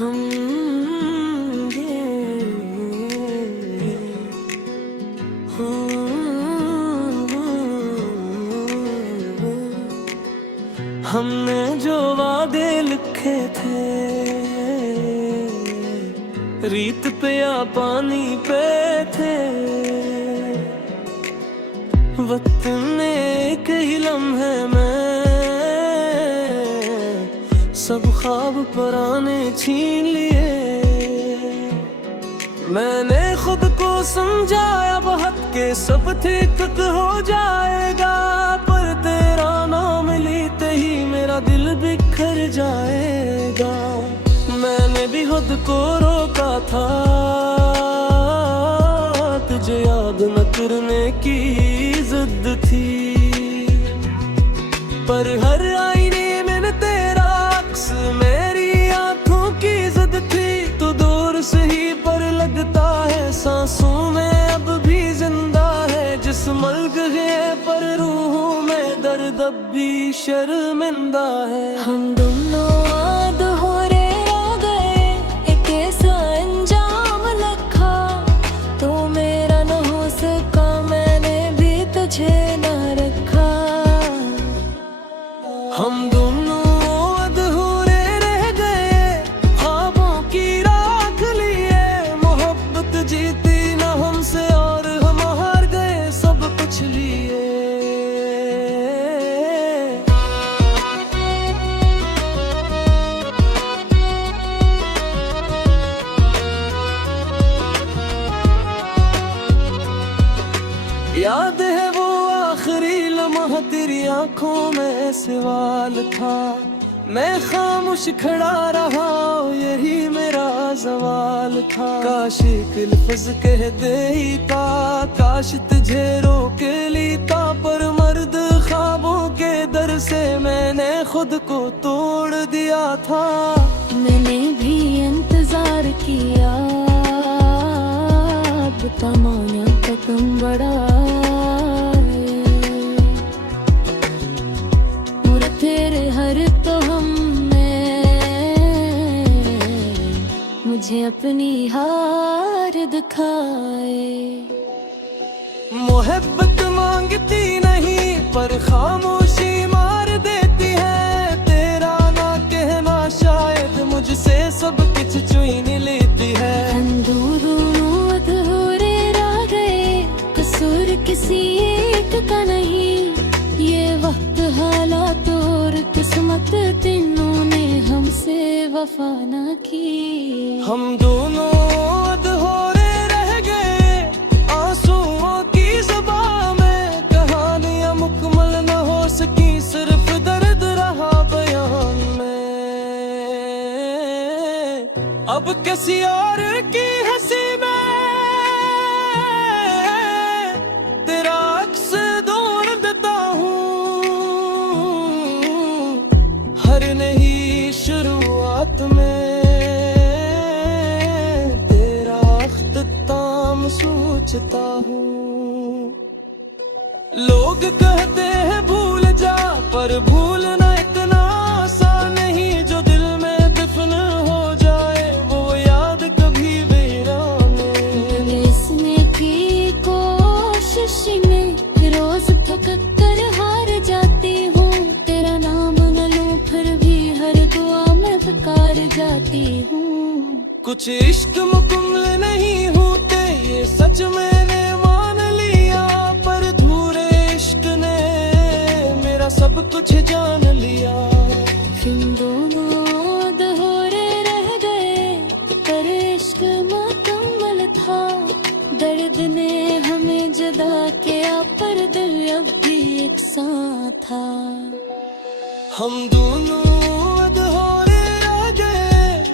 हम हमने जो वादे लिखे थे, रीत पे या पानी पे थे, वक्त ने एक ही लम्हे में सब ख्वाब पुराने छीन लिए। मैंने खुद को समझाया बहुत के सब ठीक हो जाएगा, पर तेरा नाम लेते ही मेरा दिल बिखर जाएगा। मैंने भी खुद को रोका था, तुझे याद न करने की जिद थी, पर हर आईने में तेरा अक्स मेरी आंखों की जिद थी। तो दूर से ही पर लगता है सांसों में अब भी जिंदा है, जिस्म मर गए पर रूहों में दर्द अब भी शर्मिंदा है। हम दोनों अधूरे रह गए, एक ऐसा अंजाम लिखा तो मेरा न हो सका, मैंने भी तुझे न रखा। हम दोनों अधूरे रह गए, ख्वाबों की राख लिए, मोहब्बत जीती न हमसे और हम हार गए सब कुछ लिए। याद है वो आखिरी लम्हा तेरी आंखों में सवाल था, मैं खामोश खड़ा रहा यही मेरा सवाल था। काश एक लफ्ज़ कह दे ही था, काश तुझे रोक लेता, पर मर्द ख्वाबों के दर से मैंने खुद को तोड़ दिया था। मैंने भी इंतजार किया, तमाना कदम बढ़ाए, और तेरे हर तो हम मुझे अपनी हार दिखाए। मोहब्बत मांगती नहीं पर खामोशी मार देती है, तेरा ना कहना शायद मुझसे सब कुछ छीन लेती है। हम दोनों अधूरे रह गए, कसूर किसी एक का नहीं, ये वक्त हालात और किस्मत तीनों ने हमसे वफा न की। हम दोनों अधूरे रह गए, आंसुओं की ज़ुबां में कहानियां मुकम्मल न हो सकी, सिर्फ दर्द रहा बयान में। अब किसी और की हंसी में तेरा अक्स ढूंढता हूँ, हर नई शुरुआत में तेरा अख्ताम सोचता हूँ। लोग कहते हैं भूल जा, पर भूलना इतना आसान नहीं, जो दिल में दफन हो जाए वो याद कभी वीरान नहीं। इसने की कोशिश में रोज थक कर हार जाती हूँ, तेरा नाम न लूं फिर भी हर दुआ में पुकार जाती हूँ। कुछ इश्क मुकम्मल नहीं होते ये सच मैंने मान लिया, पर धूरे इश्क ने मेरा सब कुछ जान लिया। हम दोनों अधूरे रह गए, पर इश्क मुकम्मल था, दर्द ने हमें जुदा किया, पर दिल अब भी एक साथ था। हम दोनों अधूरे रह गए,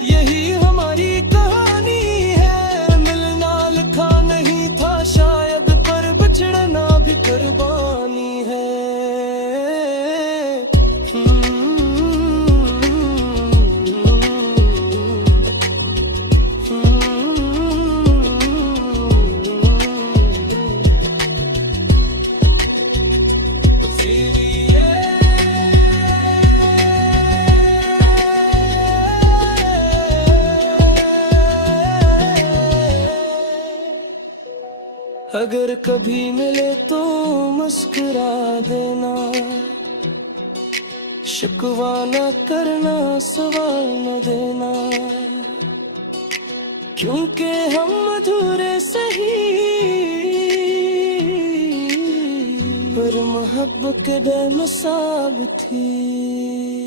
यही हमारी कहानी है, मिलना लिखा नहीं था शायद, पर बिछड़ना भी कुर्बानी है। अगर कभी मिले तो मुस्कुरा देना, शिकवा न करना, सवाल न देना, क्योंकि हम अधूरे सही पर मोहब्बत के बेमिसाल थी।